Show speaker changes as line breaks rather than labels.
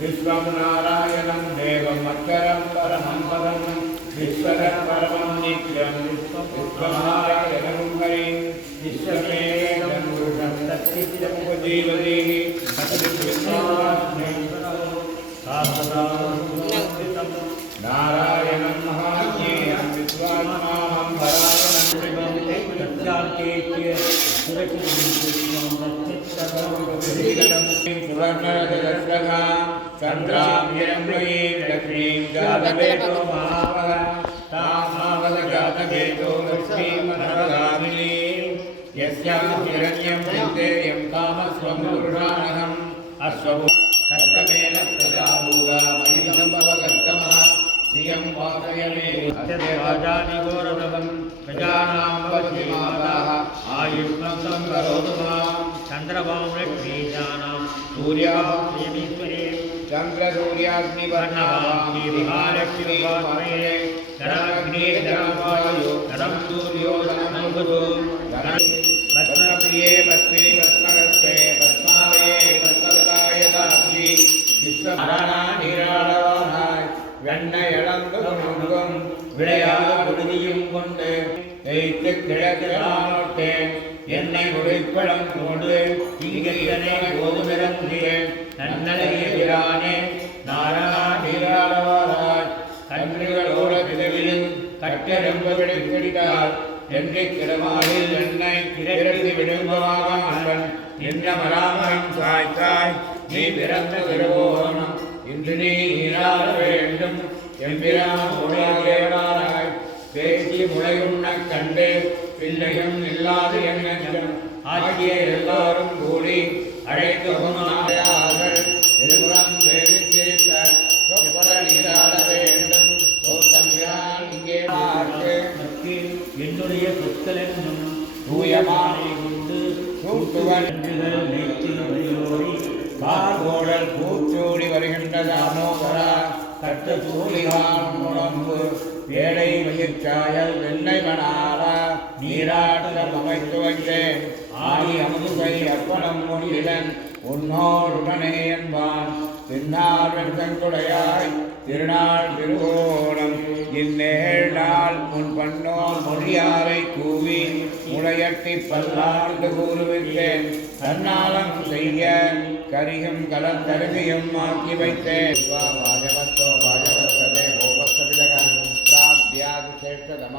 విశ్వం నారాయణం దేవం అక్షరం పరమం పదం విశ్వరం పరమం నిత్యం విశ్వనారాయణం హరి విశ్వమేదం సత్యముపజీవదేహి శాశ్వతం చంద్రాభ్యమ్రీం జాతవేదో మహావర తామావద జాతవేదో లక్ష్మీమహరదామినీ యస్యాహిరణ్యం విద్యేయం కామస్వం పురుషాణం అశ్వభూ కష్టమేన ప్రజాభూగా మహిళంభవ కష్టమః శ్రియం వాసయమే అత్యదేవాజాని ఘోరదం
ప్రజానాం వసి మాతాః आयुष्मन्तं करोतु मां चन्द्रवां लक्ष्मीजानां सूर्यां प्रियमीश्वरे वर्णवाग्नि महालक्ष्मीवाग्मये धराग्निधरावायो धरं सूर्यो धनमङ्गतो
भस्मप्रिये भस्मे भस्मरस्ते भस्मालये भस्मलताय दासी விஸ்வநாராயணாய் வெண்ணெய் இழந்து கொண்டும் விளையாத குருதியும் கொண்டு எய்த்து கிழக்கிழானோட்டேன் என்னை உடைப்பழம் கொண்டு இங்கனை போதுமிறந்தேன் நன்னலையிலானே நாராயணாய் கன்றுகளோட விதவிலும் கட்டெரும்பு விடுத்தார் என்று கிடமாறில் என்னை திரட்டி விடும்பவான் என்ன வராமன் சாய்த்தாய் நீ பிறந்த திருவோணம் இன்று நீ நீராட வேண்டும். எம்பிரான் பேசி முளையுண்ண பிள்ளையும் இல்லாது எண்ணம் ஆகிய எல்லாரும் கூடி அழைத்து முன்னார்கள் இருபுறம் வேவித்திருத்தார் நீராட வேண்டும். கௌதம்யான் இங்கே பார்த்து
என்னுடைய சொற்கள் என்னும்
தூயமானை
கொண்டு நன்றிகள் நேற்று வழியோடி
பார்வோடல் பூச்சூடி வருகின்ற தாமோதரா கட்ட சூழிகான் உடம்பு மயிர்ச்சாயல் மணாரா நீராட்டுதல் அமைத்து வந்தேன் ஆடி அமுதுகை அர்ப்பணம் முடியலன் உன்னோடுடனே என்பான் திருநாள் வெண்கண்குடையாய் திருநாள் திருவோணம் இந்நேழ் உன் முன் பண்ணோர் மொழியாரை கூவி முளையட்டி பல்லாண்டு கூறுவித்தேன். தன்னாலம் செய்ய கரியும் கலந்தருவியும் ஆக்கி வைத்தேன். வாஜவத்தோ வாஜவத்ததே கோபஸ்தவிதகம் பிராப்தியாது சேஷ்டதமா.